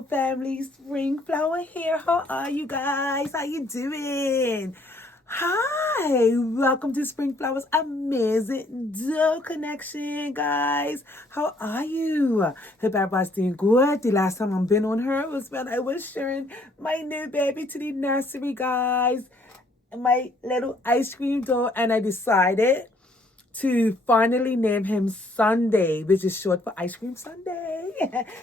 beautiful family. Spring Flower here. How are you guys? How you doing? Hi, welcome to Spring Flower's amazing dough connection, guys. How are you? Hope everybody's doing good. The last time I've been on her was when I was sharing my new baby to the nursery, guys. My little ice cream dough, and I decided to finally name him Sunday, which is short for Ice Cream Sunday.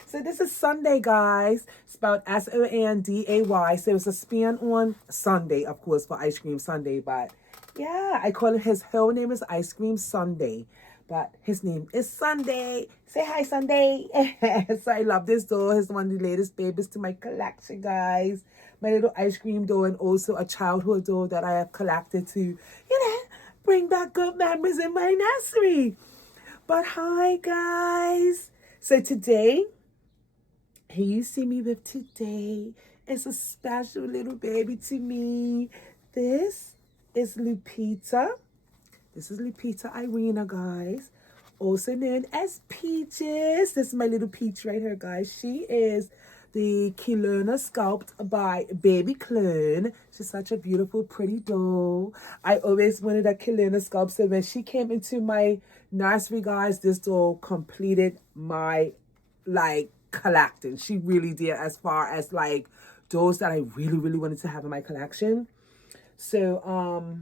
So this is Sunday, guys, spelled Sonday. So it's a spin on Sunday, of course, for Ice Cream Sunday. But yeah, I call it, his whole name is Ice Cream Sunday, but his name is Sunday. Say hi, Sunday. So I love this doll. He's one of the latest babies to my collection, guys. My little ice cream doll, and also a childhood doll that I have collected to, bring back good memories in my nursery. But hi, guys. So today, who you see me with today is a special little baby to me. This is Lupita. This is Lupita Irina, guys. Also known as Peaches. This is my little Peach right here, guys. She is the Kilona sculpt by Babyclon. She's such a beautiful, pretty doll. I always wanted a Kilona sculpt. So when she came into my nursery, guys, this doll completed my, collecting. She really did, as far as, dolls that I really, really wanted to have in my collection. So,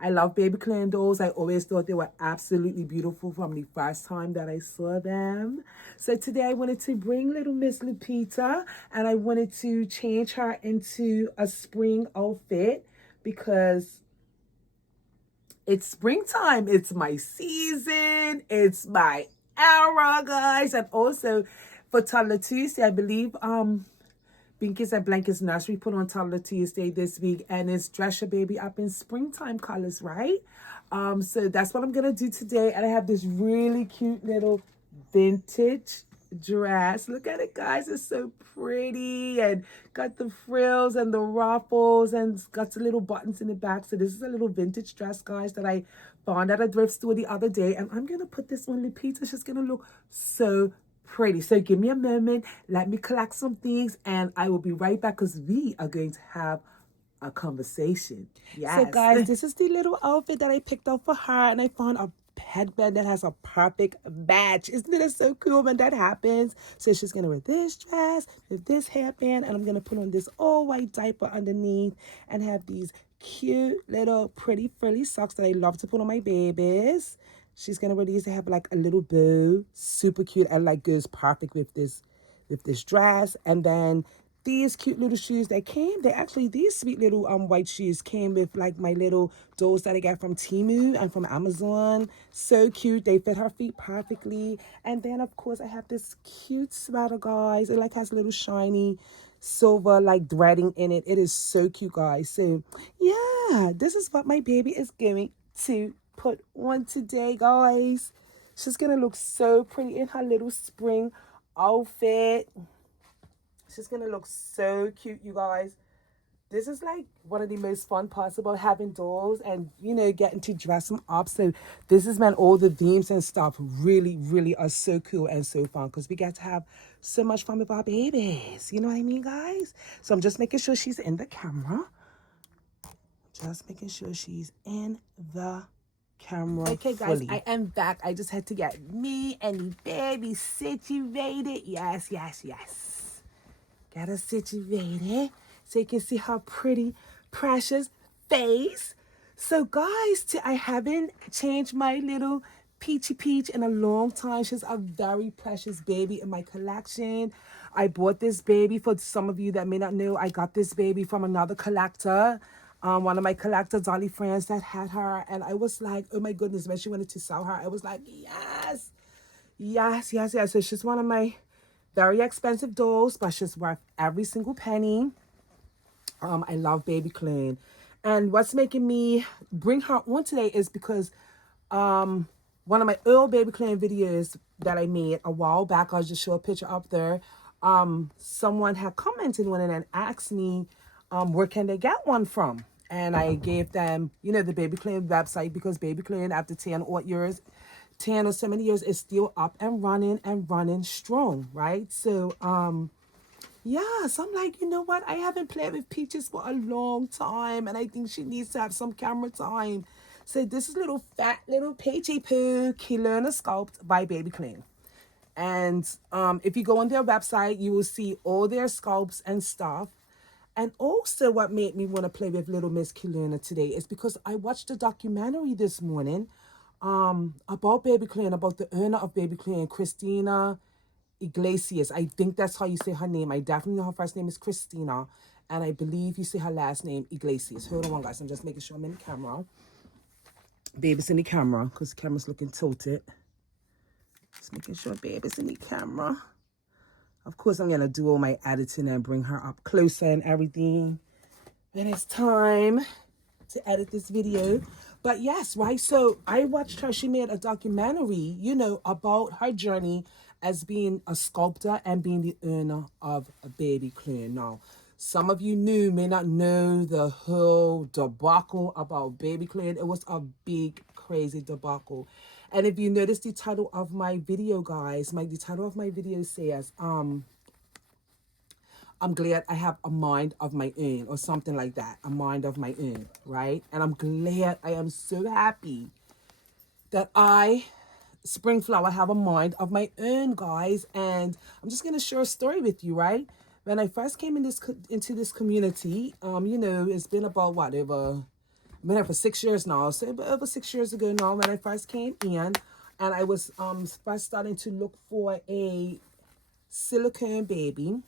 I love Babyclon dolls. I always thought they were absolutely beautiful from the first time that I saw them. So today I wanted to bring little Miss Lupita, and I wanted to change her into a spring outfit because it's springtime. It's my season. It's my era, guys. And also for Toddler Tuesday, I believe Binkies and Blankets Nursery put on Toddler Tuesday this week, and it's dress your baby up in springtime colors, right? So that's what I'm gonna do today. And I have this really cute little vintage dress. Look at it, guys. It's so pretty, and got the frills and the ruffles, and it's got the little buttons in the back. So this is a little vintage dress, guys, that I found at a thrift store the other day, and I'm gonna put this on Lupita. She's gonna look so pretty. So give me a moment, let me collect some things, and I will be right back because we are going to have a conversation. Yes. So guys, this is the little outfit that I picked out for her, and I found a headband that has a perfect match. Isn't it so cool when that happens? So she's gonna wear this dress with this headband, and I'm gonna put on this all white diaper underneath and have these cute little pretty frilly socks that I love to put on my babies. She's gonna wear these to have like a little bow, super cute, and goes perfect with this dress. And then these cute little shoes that came, these sweet little white shoes came with my little dolls that I got from Temu and from Amazon. So cute, they fit her feet perfectly. And then of course I have this cute sweater, guys. It has little shiny silver threading in it. It is so cute, guys. So yeah, this is what my baby is going to put on today, guys. She's gonna look so pretty in her little spring outfit. She's gonna look so cute, you guys. This is one of the most fun parts about having dolls, and getting to dress them up. So this is when all the themes and stuff really, really are so cool and so fun, because we get to have so much fun with our babies. You know what I mean, guys? So I'm just making sure she's in the camera. Just making sure she's in the camera. Okay, guys, fully. I am back. I just had to get me and the baby situated. Yes. Get her situated so you can see her pretty, precious face. So, guys, I haven't changed my little Peachy Peach in a long time. She's a very precious baby in my collection. I bought this baby, for some of you that may not know, I got this baby from another collector. One of my collector Dolly friends that had her, and I was like, oh my goodness, when she wanted to sell her, I was like, yes. So she's one of my very expensive dolls, but she's worth every single penny. I love Babyclon, and what's making me bring her on today is because one of my old Babyclon videos that I made a while back, I'll just show a picture up there. Someone had commented on it and asked me where can they get one from, and I gave them the Babyclon website, because Babyclon after 10 or so many years is still up and running strong, right? So yes, I'm like, you know what? I haven't played with Peaches for a long time, and I think she needs to have some camera time. So this is little fat little Peachy Poo Killerna Sculpt by Babyclon. And if you go on their website, you will see all their sculpts and stuff. And also what made me want to play with Little Miss Killerna today is because I watched a documentary this morning about Babyclon, about the owner of Babyclon, Christina Iglesias. I think that's how you say her name. I definitely know her first name is Christina. And I believe you say her last name Iglesias. Hold on, guys. I'm just making sure I'm in the camera. Baby's in the camera because the camera's looking tilted. Just making sure baby's in the camera. Of course, I'm going to do all my editing and bring her up closer and everything when it's time to edit this video. But yes, right? So I watched her. She made a documentary, you know, about her journey as being a sculptor and being the owner of a Babyclon. Now, some of you may not know the whole debacle about Babyclon. It was a big, crazy debacle. And if you notice the title of my video, guys, the title of my video says, I'm glad I have a mind of my own, or something like that. A mind of my own, right? And I'm glad, I am so happy that I, Springflower, have a mind of my own, guys. And I'm just going to share a story with you, right? When I first came into this community, you know, it's been about, I've been here for 6 years now. So over 6 years ago now, when I first came in, and I was first starting to look for a silicone baby,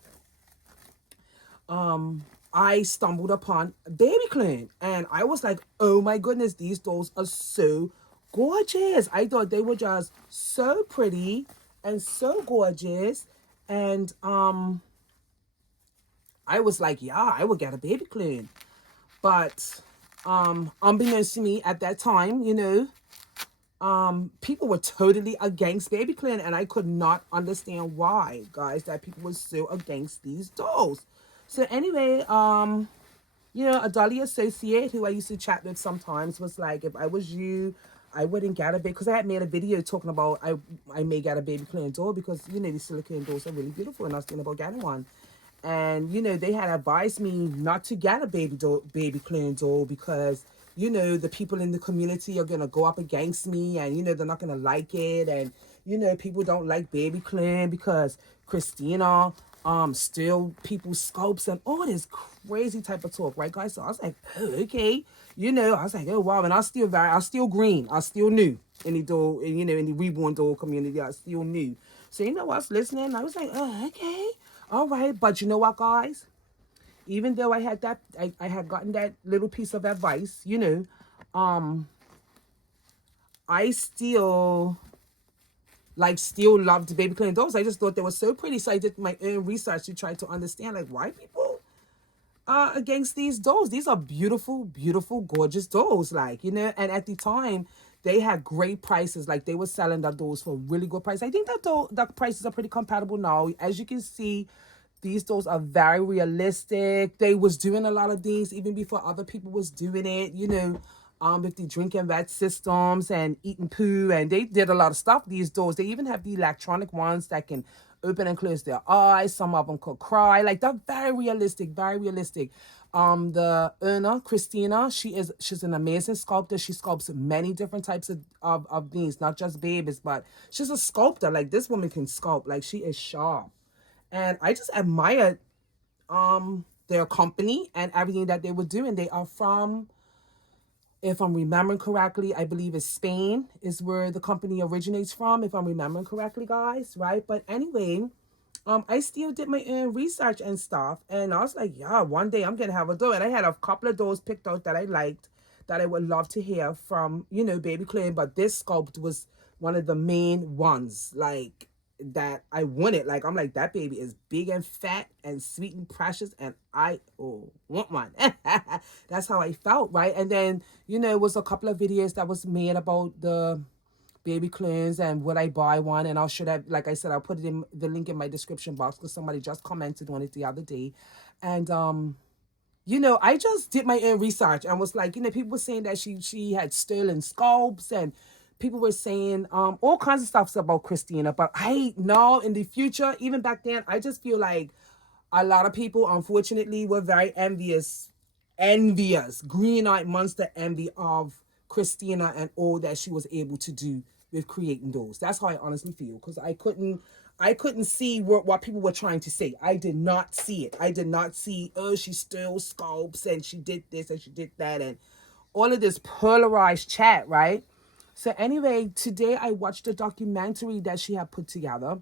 I stumbled upon Babyclon, and I was like, oh my goodness, these dolls are so gorgeous. I thought they were just so pretty and so gorgeous. And I was like, yeah, I would get a Babyclon. But unbeknownst to me at that time, you know, people were totally against Babyclon, and I could not understand why, guys, that people were so against these dolls. So anyway, you know, a Dolly associate who I used to chat with sometimes was like, if I was you, I wouldn't get a baby, because I had made a video talking about I may get a Babyclon doll because, you know, the silicone dolls are really beautiful, and I was thinking about getting one. And, you know, they had advised me not to get a Babyclon doll because, you know, the people in the community are going to go up against me, and, you know, they're not going to like it. And, you know, people don't like Babyclon because Christina steal people's sculpts and all this crazy type of talk, right, guys? So I was like, oh, okay. You know, I was like, oh, wow. And I was still green. I was still new in the doll, you know, in the reborn doll community. I was still new. So, you know, I was listening. I was like, oh, okay. All right, but you know what, guys? Even though I had that, I had gotten that little piece of advice, you know, I still loved Babyclon dolls. I just thought they were so pretty, so I did my own research to try to understand, like, why people are against these dolls. These are beautiful, beautiful, gorgeous dolls, like, you know. And at the time, they had great prices. Like, they were selling the dolls for really good price. I think that the prices are pretty compatible now. As you can see, these dolls are very realistic. They was doing a lot of things even before other people was doing it, you know, with the drinking vet systems and eating poo. And they did a lot of stuff, these dolls. They even have the electronic ones that can open and close their eyes. Some of them could cry. Like, they're very realistic, very realistic. The owner, Christina, she's an amazing sculptor. She sculpts many different types of things, not just babies, but she's a sculptor. Like, this woman can sculpt. Like, she is sharp. And I just admired their company and everything that they were doing. They are from, if I'm remembering correctly, I believe it's Spain is where the company originates from, if I'm remembering correctly, guys, right? But anyway, I still did my own research and stuff, and I was like, yeah, one day I'm gonna have a doll. And I had a couple of dolls picked out that I liked, that I would love to hear from, you know, Babyclon. But this sculpt was one of the main ones, like, that I wanted. Like, I'm like, that baby is big and fat and sweet and precious, and I want one. That's how I felt, right? And then, you know, it was a couple of videos that was made about the Babyclons and would I buy one. And I'll show that, like I said, I'll put it in the link in my description box because somebody just commented on it the other day. And you know, I just did my own research and was like, you know, people were saying that she had stolen sculpts, and people were saying all kinds of stuff about Christina. But I know in the future, even back then, I just feel like A lot of people, unfortunately, were very envious, green-eyed monster envy of Christina and all that she was able to do with creating those. That's how I honestly feel, because I couldn't see what people were trying to say. I did not see it. I did not see, oh, she stole scalps and she did this and she did that and all of this polarized chat, right? So anyway, today I watched a documentary that she had put together.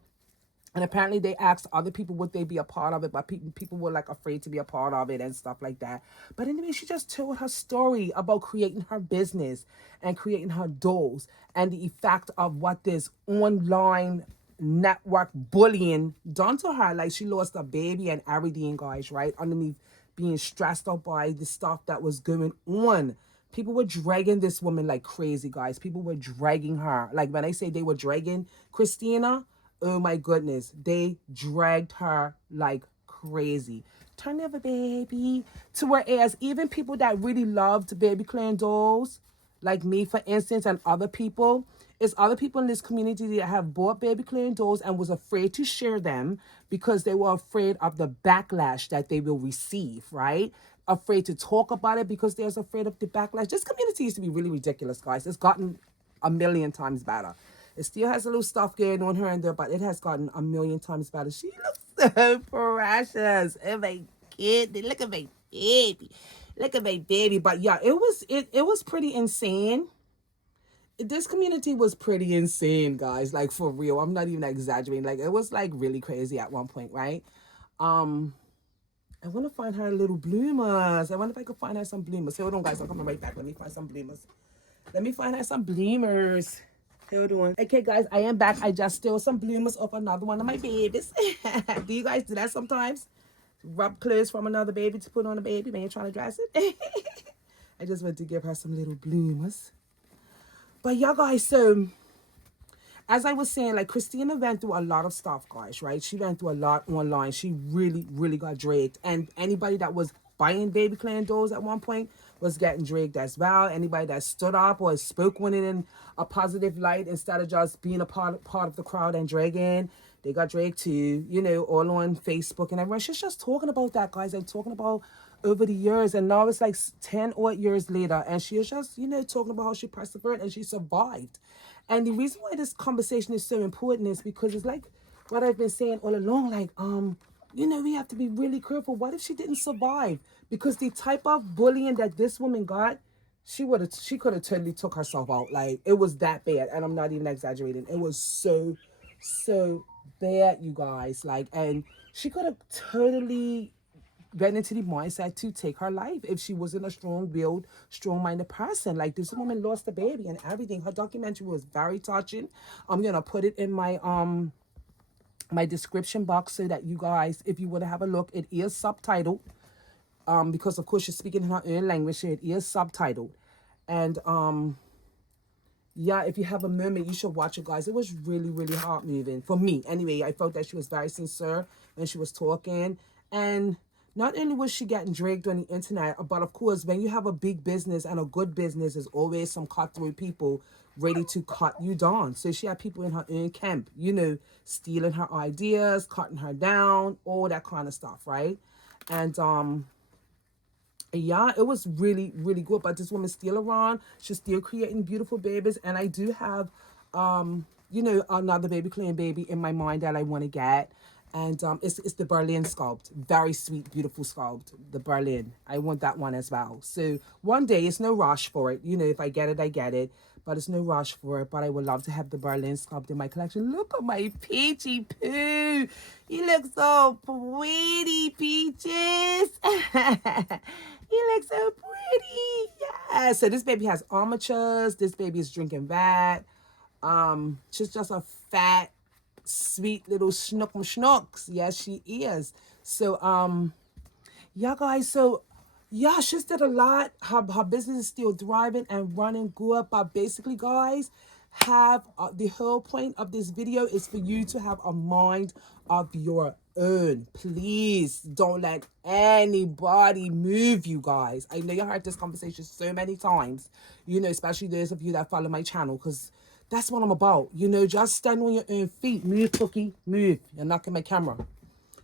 And apparently they asked other people would they be a part of it, but people were like afraid to be a part of it and stuff like that. But anyway, she just told her story about creating her business and creating her dolls and the effect of what this online network bullying done to her. Like she lost a baby and everything, guys, right? Underneath being stressed out by the stuff that was going on. People were dragging this woman like crazy, guys. People were dragging her. Like when I say they were dragging Christina, oh my goodness, they dragged her like crazy. Turn over, baby. To whereas even people that really loved Babyclon dolls, like me, for instance, and other people, it's other people in this community that have bought Babyclon dolls and was afraid to share them because they were afraid of the backlash that they will receive, right? Afraid to talk about it because they're afraid of the backlash. This community used to be really ridiculous, guys. It's gotten a million times better. It still has a little stuff going on her and there, but it has gotten a million times better. She looks so precious. Oh my kid, look at my baby. Look at my baby. But yeah, it was pretty insane. This community was pretty insane, guys. Like for real. I'm not even exaggerating. Like it was like really crazy at one point, right? I want to find her little bloomers. I wonder if I could find her some bloomers. Hold on, guys. I'm coming right back. Let me find some bloomers. Let me find her some bloomers. Hold on. Okay, guys, I am back. I just stole some bloomers off another one of my babies. Do you guys do that sometimes? Rub clothes from another baby to put on a baby when you're trying to dress it? I just went to give her some little bloomers. But yeah, guys, so as I was saying, like Christina went through a lot of stuff, guys, right? She went through a lot online. She really, really got dragged. And anybody that was buying Babyclon dolls at one point was getting dragged as well. Anybody that stood up or spoke on it in a positive light instead of just being a part of the crowd and dragging, they got dragged too, you know, all on Facebook and everyone. She's just talking about that, guys, and talking about over the years. And now it's like 10 odd years later. And she is just, you know, talking about how she persevered and she survived. And the reason why this conversation is so important is because it's like what I've been saying all along, like, you know, we have to be really careful. What if she didn't survive? Because the type of bullying that this woman got, she could have totally took herself out. Like, it was that bad. And I'm not even exaggerating. It was so bad, you guys. Like, and she could have totally went into the mindset to take her life if she wasn't a strong-willed, strong-minded person. Like, this woman lost a baby and everything. Her documentary was very touching. I'm gonna put it in my my description box so that you guys, if you want to have a look, it is subtitled. Because of course she's speaking in her own language, so it is subtitled. And yeah, if you have a moment, you should watch it, guys. It was really, really heart moving for me. Anyway, I felt that she was very sincere when she was talking. And not only was she getting dragged on the internet, but of course, when you have a big business and a good business, there's always some cutthroat people ready to cut you down. So she had people in her own camp, you know, stealing her ideas, cutting her down, all that kind of stuff, right? And yeah, it was really, really good. But this woman's still around. She's still creating beautiful babies. And I do have, you know, another Babyclon baby in my mind that I want to get. And it's the Berlin sculpt. Very sweet, beautiful sculpt. The Berlin. I want that one as well. So one day, it's no rush for it. You know, if I get it, I get it. But it's no rush for it. But I would love to have the Berlin sculpt in my collection. Look at my Peachy Poo. You look so pretty, Peaches. You look so pretty. Yeah. So this baby has armatures. This baby is drinking that. She's just a fat, sweet little schnooks. Yes, she is. So, yeah, guys. So, yeah, she's did a lot. Her business is still thriving and running good. But basically, guys, have the whole point of this video is for you to have a mind of your own. Please don't let anybody move you, guys. I know you heard this conversation so many times, you know, especially those of you that follow my channel, because that's what I'm about. You know, just stand on your own feet. Move, Cookie, move. You're knocking my camera.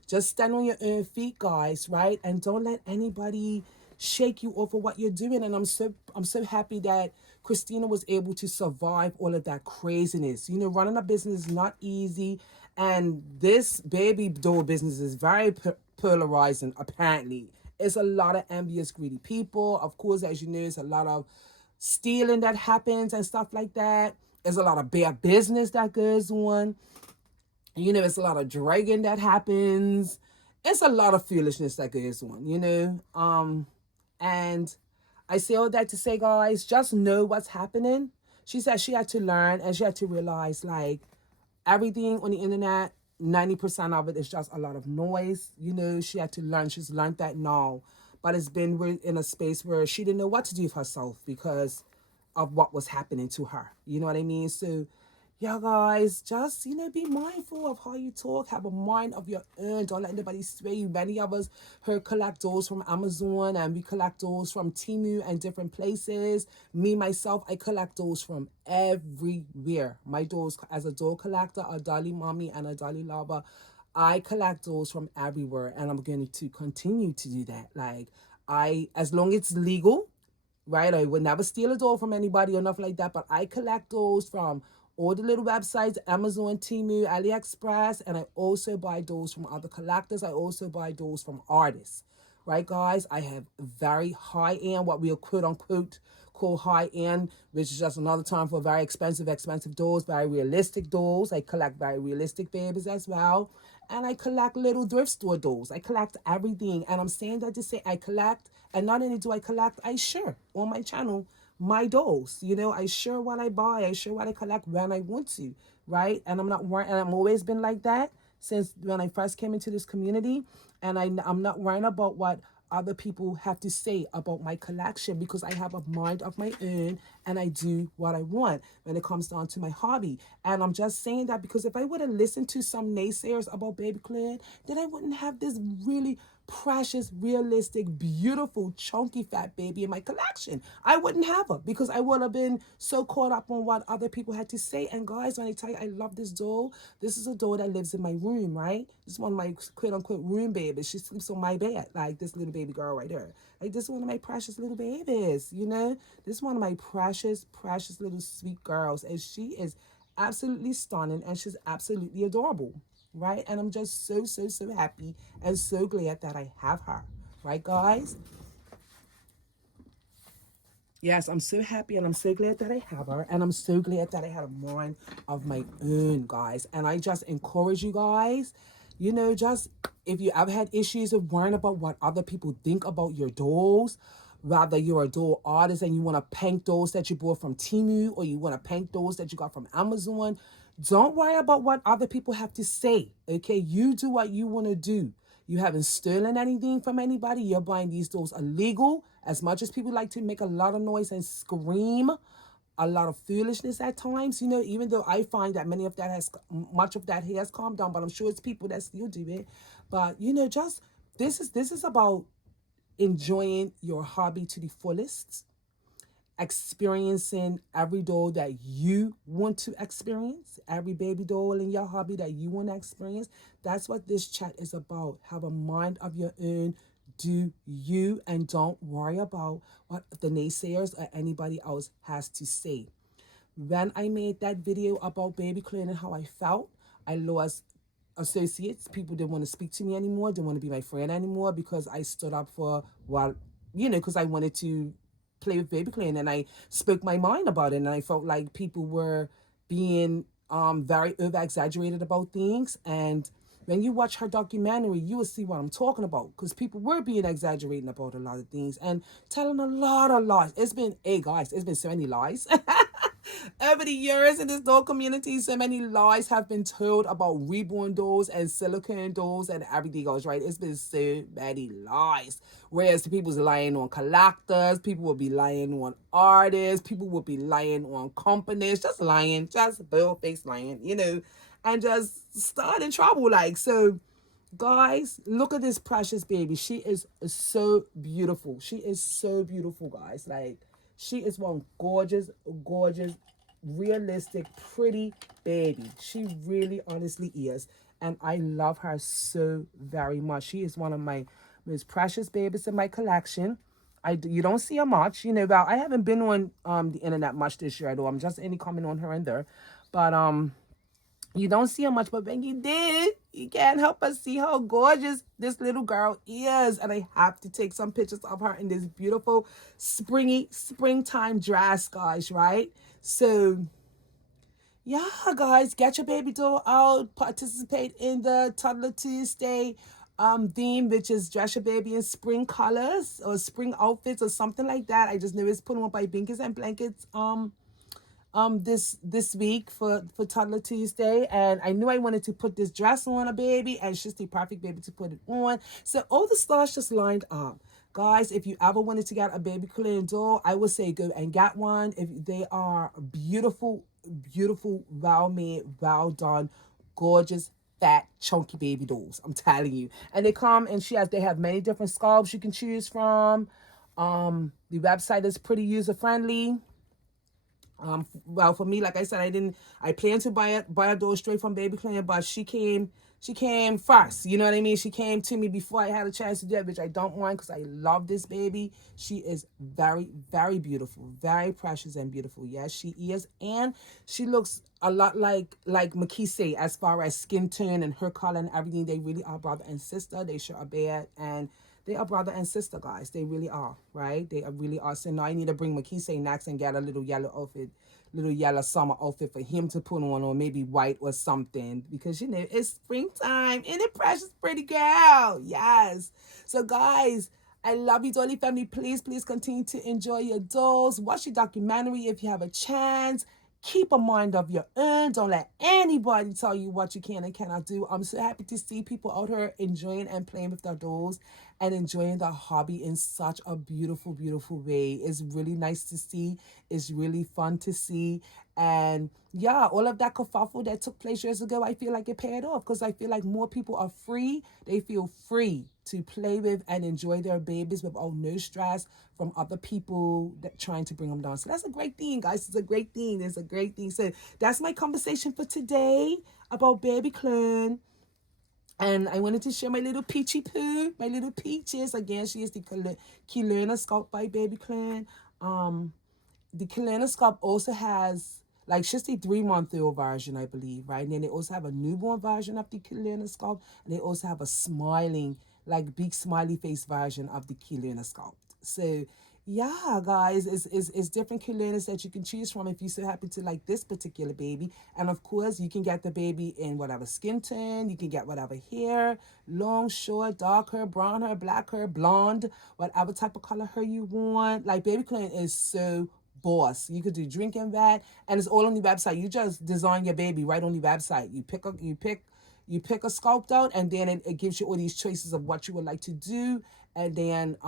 Just stand on your own feet, guys, right? And don't let anybody shake you off of what you're doing. And I'm so happy that Christina was able to survive all of that craziness. You know, running a business is not easy, and this baby doll business is very polarizing. Apparently, it's a lot of envious, greedy people. Of course, as you know, it's a lot of stealing that happens and stuff like that. There's a lot of bad business that goes on. You know, it's a lot of dragging that happens. It's a lot of foolishness that goes on, you know. And I say all that to say, guys, just know what's happening. She said she had to learn and she had to realize, like, everything on the internet, 90% of it is just a lot of noise. You know, she had to learn. She's learned that now. But it's been in a space where she didn't know what to do with herself because of what was happening to her. You know what I mean? So, yeah, guys, just, you know, be mindful of how you talk. Have a mind of your own. Don't let anybody sway you. Many of us collect dolls from Amazon, and we collect dolls from Temu and different places. Me, myself, I collect dolls from everywhere. My dolls, as a doll collector, a dolly mommy and a dolly lover, I collect dolls from everywhere, and I'm going to continue to do that. Like, as long as it's legal, right? I would never steal a doll from anybody or nothing like that, but I collect dolls from all the little websites, Amazon, Temu, AliExpress, and I also buy dolls from other collectors. I also buy dolls from artists, right, guys? I have very high-end, what we'll quote-unquote call high-end, which is just another term for very expensive dolls, very realistic dolls. I collect very realistic babies as well. And I collect little thrift store dolls. I collect everything. And I'm saying that to say I collect, and not only do I collect, I share on my channel my dolls. You know, I share what I buy. I share what I collect when I want to, right? And I'm not worrying, and I've always been like that since when I first came into this community. And I'm not worrying about what other people have to say about my collection, because I have a mind of my own and I do what I want when it comes down to my hobby. And I'm just saying that because if I would have listened to some naysayers about Babyclon, then I wouldn't have this really precious, realistic, beautiful, chunky, fat baby in my collection. I wouldn't have her because I would have been so caught up on what other people had to say. And guys, when I tell you I love this doll, this is a doll that lives in my room, right? This is one of my quote-unquote room babies. She sleeps on my bed, like this little baby girl right here. Like, this is one of my precious little babies, you know? This is one of my precious, precious little sweet girls. And she is absolutely stunning and she's absolutely adorable, right? And I'm just so, so, so happy and so glad that I have her, right, guys? Yes, I'm so happy and I'm so glad that I have her. And I'm so glad that I had a mind of my own, guys. And I just encourage you guys, you know, just if you ever had issues of worrying about what other people think about your dolls, whether you're a doll artist and you want to paint dolls that you bought from Temu or you want to paint dolls that you got from Amazon, don't worry about what other people have to say, okay? You do what you want to do. You haven't stolen anything from anybody. You're buying these dolls illegal. As much as people like to make a lot of noise and scream a lot of foolishness at times, you know, even though I find that much of that has calmed down, but I'm sure it's people that still do it. But, you know, just this is about enjoying your hobby to the fullest, experiencing every doll that you want to experience, every baby doll in your hobby that you want to experience. That's what this chat is about. Have a mind of your own. Do you, and don't worry about what the naysayers or anybody else has to say. When I made that video about Babyclon and how I felt, I lost associates. People didn't want to speak to me anymore, didn't want to be my friend anymore, because I stood up for what, you know, because I wanted to play with Babyclon and I spoke my mind about it, and I felt like people were being very over exaggerated about things. And when you watch her documentary, you will see what I'm talking about, because people were being exaggerating about a lot of things and telling a lot of lies. It's been, hey guys, it's been so many lies. Over the years in this doll community, so many lies have been told about reborn dolls and silicone dolls and everything else, right? It's been so many lies. Whereas the people's lying on collectors, people will be lying on artists, people will be lying on companies, just lying, just bull-faced lying, you know, and just starting trouble. Like, so guys, look at this precious baby. She is so beautiful. She is so beautiful, guys. Like, she is one gorgeous, gorgeous, realistic, pretty baby. She really honestly is. and I love her so very much. She is one of my most precious babies in my collection. You don't see her much, well, I haven't been on the internet much this year, though. I'm just any comment on her and there. But you don't see her much, but when you did, you can't help but see how gorgeous this little girl is. And I have to take some pictures of her in this beautiful springtime dress, guys, right? So yeah, guys, get your baby doll out. Participate in the Toddler Tuesday theme, which is dress your baby in spring colors or spring outfits or something like that. I just know it's put on by Binkies and Blankets this week for Toddler Tuesday, and I knew I wanted to put this dress on a baby, and she's the perfect baby to put it on. So all the stars just lined up. Guys, if you ever wanted to get a Babyclon doll, I would say go and get one. If they are beautiful, beautiful, well made, well done, gorgeous, fat, chunky baby dolls. I'm telling you. And they come and they have many different sculpts you can choose from. The website is pretty user friendly. Well, for me, like I said, I planned to buy a doll straight from Babyclon, but she came first. You know what I mean? She came to me before I had a chance to do it, which I don't want, because I love this baby. She is very, very beautiful, very precious and beautiful. Yes, she is. And she looks a lot like Makise as far as skin tone and her color and everything. They really are brother and sister. They sure are bad, and they are brother and sister, guys. They really are, right? They really are. So now I need to bring Makise next and get a little yellow outfit, little yellow summer outfit for him to put on, or maybe white or something, because it's springtime and it precious pretty girl. Yes. So guys, I love you, Dolly family. Please continue to enjoy your dolls. Watch your documentary if you have a chance. Keep a mind of your own. Don't let anybody tell you what you can and cannot do. I'm so happy to see people out here enjoying and playing with their dolls and enjoying the hobby in such a beautiful, beautiful way. It's really nice to see. It's really fun to see. And yeah, all of that kerfuffle that took place years ago, I feel like it paid off, because I feel like more people are free. They feel free to play with and enjoy their babies without no stress from other people that trying to bring them down. So that's a great thing, guys. It's a great thing. It's a great thing. So that's my conversation for today about Babyclon. And I wanted to share my little peachy poo, my little peaches. Again, she is the Killerna Sculpt by Babyclon. The Killerna Sculpt also has, like, she's the 3-month-old version, I believe, right? And then they also have a newborn version of the Killerna Sculpt. And they also have a smiling, like, big smiley face version of the Killerna Sculpt. So yeah, guys, it's different Killernas that you can choose from if you're so happy to like this particular baby. And of course, you can get the baby in whatever skin tone. You can get whatever hair, long, short, dark hair, brown hair, black hair, blonde, whatever type of color hair you want. Like, Babyclon is so boss. You could do drinking that, and it's all on the website. You just design your baby right on the website. You pick a sculpt out, and then it gives you all these choices of what you would like to do, and then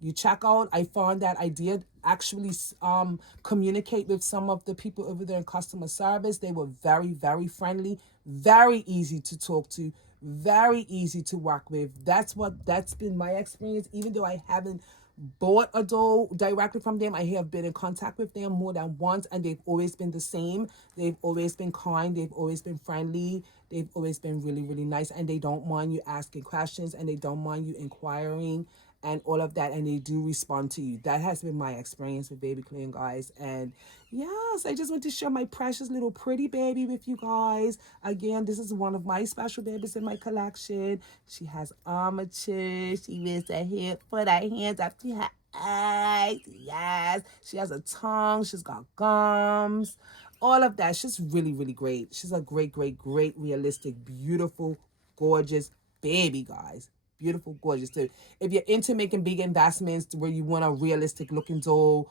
you check out. I found that I did actually communicate with some of the people over there in customer service. They were very, very friendly, very easy to talk to, very easy to work with. That's been my experience. Even though I haven't bought a doll directly from them, I have been in contact with them more than once, and they've always been the same. They've always been kind. They've always been friendly. They've always been really, really nice, and they don't mind you asking questions, and they don't mind you inquiring and all of that, and they do respond to you. That has been my experience with Babyclon, guys. And yes, I just want to share my precious little pretty baby with you guys. Again, this is one of my special babies in my collection. She has armature. She wears her hair, put her hands up to her eyes. Yes, she has a tongue. She's got gums. All of that. She's really, really great. She's a great, great, great, realistic, beautiful, gorgeous baby, guys. Beautiful, gorgeous. So if you're into making big investments where you want a realistic looking doll,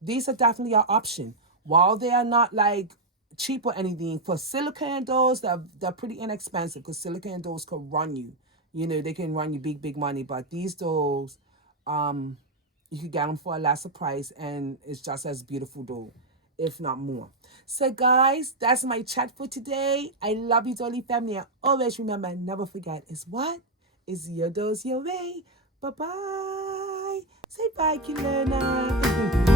these are definitely an option. While they are not like cheap or anything, for silicone dolls, they're pretty inexpensive, because silicone dolls could run you. They can run you big, big money. But these dolls, you could get them for a lesser price, and it's just as beautiful doll, if not more. So guys, that's my chat for today. I love you, Dolly family. And always remember, never forget, is what? Is your dose your way? Bye-bye. Say bye, Killerna.